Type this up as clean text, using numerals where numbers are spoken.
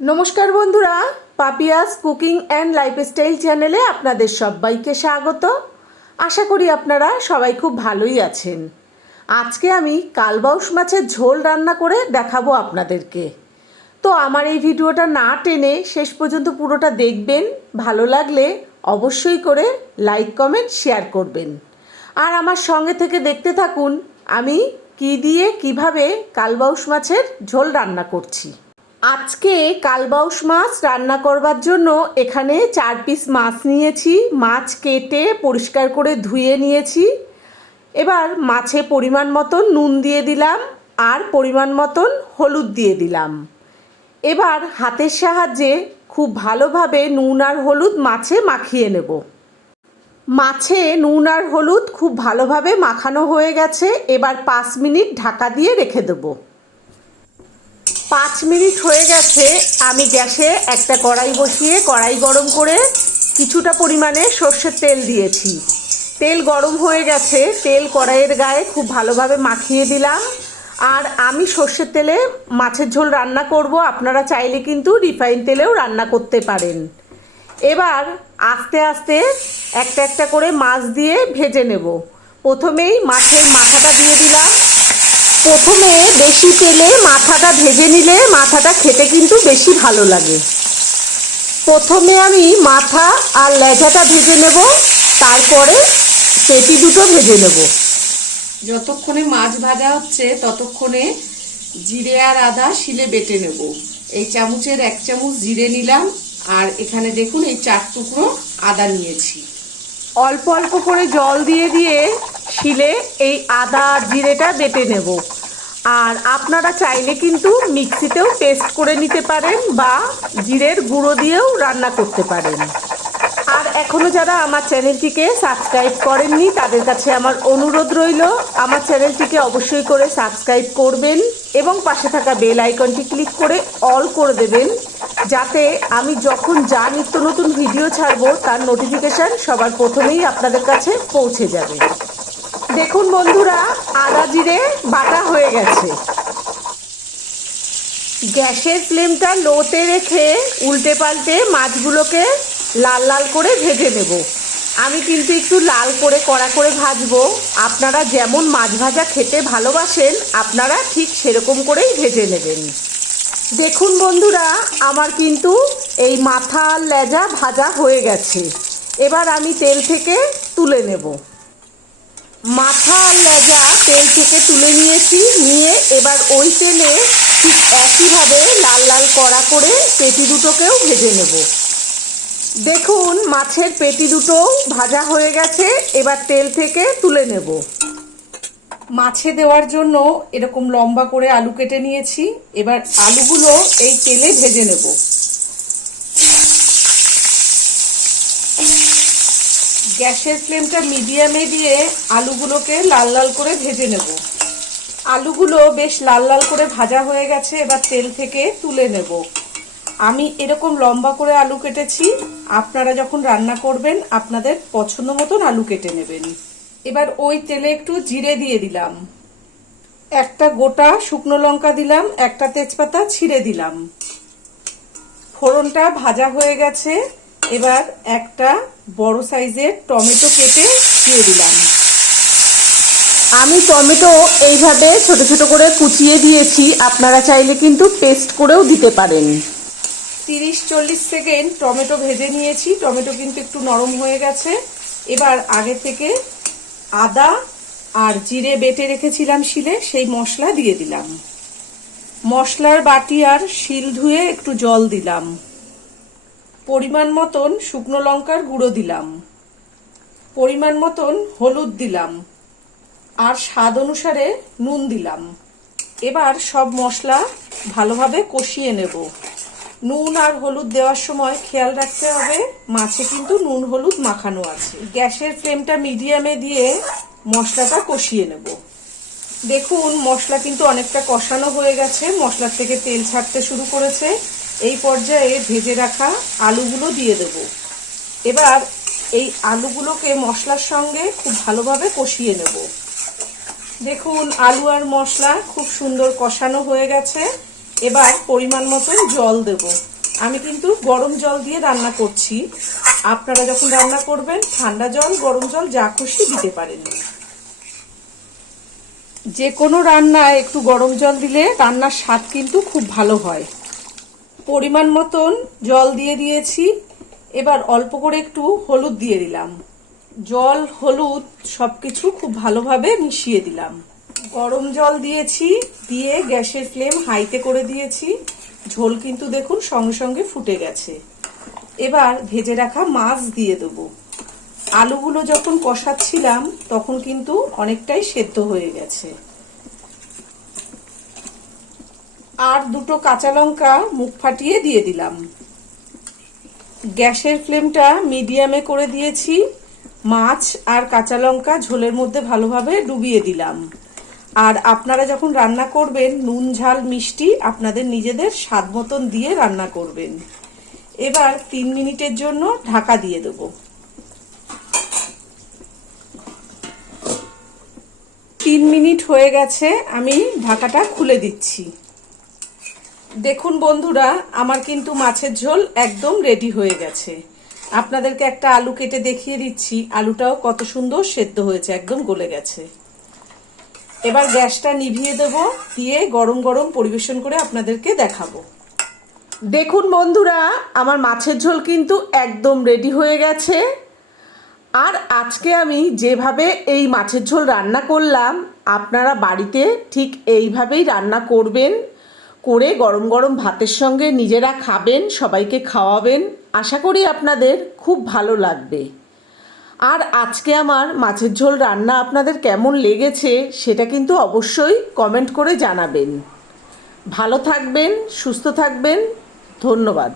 নমস্কার বন্ধুরা, Papiya's cooking and lifestyle চ্যানেলে আপনাদের সবাইকে স্বাগত। আশা করি আপনারা সবাই খুব ভালোই আছেন। আজকে আমি কালবাউস মাছের ঝোল রান্না করে দেখাবো আপনাদেরকে। তো আমার এই ভিডিওটা না টেনে শেষ পর্যন্ত পুরোটা দেখবেন। ভালো লাগলে অবশ্যই করে লাইক কমেন্ট শেয়ার করবেন। আর আমার সঙ্গে থেকে দেখতে থাকুন আমি কী দিয়ে কিভাবে কালবাউস মাছের ঝোল রান্না করছি। আজকে কালবাউস মাছ রান্না করবার জন্য এখানে 4 পিস মাছ নিয়েছি। মাছ কেটে পরিষ্কার করে ধুয়ে নিয়েছি। এবার মাছে পরিমাণ মতন নুন দিয়ে দিলাম আর পরিমাণ মতন হলুদ দিয়ে দিলাম। এবার হাতের সাহায্যে খুব ভালোভাবে নুন আর হলুদ মাছে মাখিয়ে নেব। মাছে নুন আর হলুদ খুব ভালোভাবে মাখানো হয়ে গেছে। এবার 5 মিনিট ঢাকা দিয়ে রেখে দেবো। 5 মিনিট হয়ে গেছে। আমি গ্যাসে একটা কড়াই বসিয়ে কড়াই গরম করে কিছুটা পরিমাণে সর্ষের তেল দিয়েছি। তেল গরম হয়ে গেছে। তেল কড়াইয়ের গায়ে খুব ভালোভাবে মাখিয়ে দিলাম। আর আমি সর্ষের তেলে মাছের ঝোল রান্না করব। আপনারা চাইলে কিন্তু রিফাইন তেলেও রান্না করতে পারেন। এবার আস্তে আস্তে একটা একটা করে মাছ দিয়ে ভেজে নেব। প্রথমেই মাছের মাথাটা দিয়ে দিলাম। প্রথমে বেশি তেলে মাথাটা ভেজে নিলে মাথাটা খেতে কিন্তু বেশি ভালো লাগে। প্রথমে আমি মাথা আর লেজাটা ভেজে নেব, তারপরে পেটি দুটো ভেজে নেব। যতক্ষণে মাছ ভাজা হচ্ছে ততক্ষণে জিরে আর আদা শিলে বেটে নেব। এই চামচের 1 চামচ জিরে নিলাম আর এখানে দেখুন এই 4 টুকরো আদা নিয়েছি। অল্প অল্প করে জল দিয়ে দিয়ে শিলে এই আদা আর জিরেটা বেটে নেব। আর আপনারা চাইলে কিন্তু মিক্সিতেও পেস্ট করে নিতে পারেন বা জিরের গুঁড়ো দিয়েও রান্না করতে পারেন। আর এখনও যারা আমার চ্যানেলটিকে সাবস্ক্রাইব করেননি তাদের কাছে আমার অনুরোধ রইল, আমার চ্যানেলটিকে অবশ্যই করে সাবস্ক্রাইব করবেন এবং পাশে থাকা বেল আইকনটি ক্লিক করে অল করে দেবেন, যাতে আমি যখন যা নিত্য নতুন ভিডিও ছাড়বো তার নোটিফিকেশান সবার প্রথমেই আপনাদের কাছে পৌঁছে যাবে। দেখুন বন্ধুরা, আদা জিরে বাটা হয়ে গেছে। গ্যাসের ফ্লেমটা লোতে রেখে উল্টে পাল্টে মাছগুলোকে লাল লাল করে ভেজে নেব। আমি কিন্তু একটু লাল করে কড়া করে ভাজবো। আপনারা যেমন মাছ ভাজা খেতে ভালোবাসেন আপনারা ঠিক সেরকম করেই ভেজে নেবেন। দেখুন বন্ধুরা, আমার কিন্তু এই মাথা আর লেজা ভাজা হয়ে গেছে। এবার আমি তেল থেকে তুলে নেব। মাথা আর লেজা তেল থেকে তুলে নিয়েছি। নিয়ে এবার ওই তেলে ঠিক একইভাবে লাল লাল কড়া করে পেটি দুটোকেও ভেজে নেব। দেখুন মাছের পেটি দুটোও ভাজা হয়ে গেছে। এবার তেল থেকে তুলে নেব। মাছে দেওয়ার জন্য এরকম লম্বা করে আলু কেটে নিয়েছি। এবার আলুগুলো এই তেলে ভেজে নেব। গ্যাসের ফ্লেমটা মিডিয়ামে দিয়ে আলুগুলোকে লাল লাল করে ভেজে নেব। আলুগুলো বেশ লাল লাল করে ভাজা হয়ে গেছে। এবার তেল থেকে তুলে নেব। আমি এরকম লম্বা করে আলু কেটেছি। আপনারা যখন রান্না করবেন আপনাদের পছন্দ মতন আলু কেটে নেবেন। এবার ওই তেলে একটু জিরে দিয়ে দিলাম, একটা গোটা শুকনো লঙ্কা দিলাম, একটা তেজপাতা ছিঁড়ে দিলাম। ফোড়নটা ভাজা হয়ে গেছে। এবার একটা বড় সাইজের টমেটো কেটে দিয়ে দিলাম। আমি টমেটো এইভাবে ছোট ছোট করে কুচিয়ে দিয়েছি। আপনারা চাইলে কিন্তু পেস্ট করেও দিতে পারেন। 30-40 সেকেন্ড টমেটো ভেজে নিয়েছি। টমেটো কিন্তু একটু নরম হয়ে গেছে। এবার আগে থেকে আদা আর জিরে বেটে রেখেছিলাম শিলে, সেই মশলা দিয়ে দিলাম। মশলার বাটি আর শিল ধুয়ে একটু জল দিলাম। পরিমাণ মতন শুকনো লঙ্কার গুঁড়ো দিলাম, পরিমাণ মতন হলুদ দিলাম আর স্বাদ অনুসারে নুন দিলাম। এবার সব মশলা ভালোভাবে কষিয়ে নেব। নুন আর হলুদ দেওয়ার সময় খেয়াল রাখতে হবে মাছে কিন্তু নুন হলুদ মাখানো আছে। গ্যাসের ফ্লেমটা মিডিয়ামে দিয়ে মশলাটা কষিয়ে নেব। দেখুন মশলা কিন্তু অনেকটা কষানো হয়ে গেছে। মশলার থেকে তেল ছাড়তে শুরু করেছে। এই পর্যায়ে ভেজে রাখা আলুগুলো দিয়ে দেব। এবার এই আলুগুলোকে মশলার সঙ্গে খুব ভালোভাবে কষিয়ে নেব। দেখুন আলু আর মশলা খুব সুন্দর কষানো হয়ে গেছে। এবার পরিমাণ মতন জল দেব। আমি কিন্তু গরম জল দিয়ে রান্না করছি। আপনারা যখন রান্না করবেন ঠান্ডা জল, গরম জল যা খুশি দিতে পারেন। যে কোনো রান্নায় একটু গরম জল দিলে রান্নার স্বাদ কিন্তু খুব ভালো হয়। পরিমাণ মতন জল দিয়ে দিয়েছি। এবার অল্প করে একটু হলুদ দিয়ে দিলাম। জল, হলুদ সবকিছু খুব ভালোভাবে মিশিয়ে দিলাম। গরম জল দিয়েছি, দিয়ে গ্যাসের ফ্লেম হাইতে করে দিয়েছি। ঝোল কিন্তু দেখুন সঙ্গে সঙ্গে ফুটে গেছে। এবার ভেজে রাখা মাছ দিয়ে দেবো। আলুগুলো যখন কষাচ্ছিলাম তখন কিন্তু অনেকটাই সেদ্ধ হয়ে গেছে। আর দুটো কাঁচা লঙ্কা মুখ ফাটিয়ে দিয়ে দিলাম। গ্যাসের ফ্লেমটা মিডিয়ামে করে দিয়েছি। মাছ আর কাঁচা লঙ্কা ঝোলের মধ্যে ভালোভাবে ডুবিয়ে দিলাম। আর আপনারা যখন রান্না করবেন নুন, ঝাল, মিষ্টি আপনাদের নিজেদের স্বাদ মতন দিয়ে রান্না করবেন। এবার 3 মিনিটের জন্য ঢাকা দিয়ে দেবো। 3 মিনিট হয়ে গেছে, আমি ঢাকাটা খুলে দিচ্ছি। দেখুন বন্ধুরা, আমার কিন্তু মাছের ঝোল একদম রেডি হয়ে গেছে। আপনাদেরকে একটা আলু কেটে দেখিয়ে দিচ্ছি। আলুটাও কত সুন্দর সেদ্ধ হয়েছে, একদম গলে গেছে। এবার গ্যাসটা নিভিয়ে দেব, দিয়ে গরম গরম পরিবেশন করে আপনাদেরকে দেখাবো। দেখুন বন্ধুরা, আমার মাছের ঝোল কিন্তু একদম রেডি হয়ে গেছে। আর আজকে আমি যেভাবে এই মাছের ঝোল রান্না করলাম, আপনারা বাড়িতে ঠিক এইভাবেই রান্না করবেন, করে গরম গরম ভাতের সঙ্গে নিজেরা খাবেন, সবাইকে খাওয়াবেন। আশা করি আপনাদের খুব ভালো লাগবে। আর আজকে আমার মাছের ঝোল রান্না আপনাদের কেমন লেগেছে সেটা কিন্তু অবশ্যই কমেন্ট করে জানাবেন। ভালো থাকবেন, সুস্থ থাকবেন। ধন্যবাদ।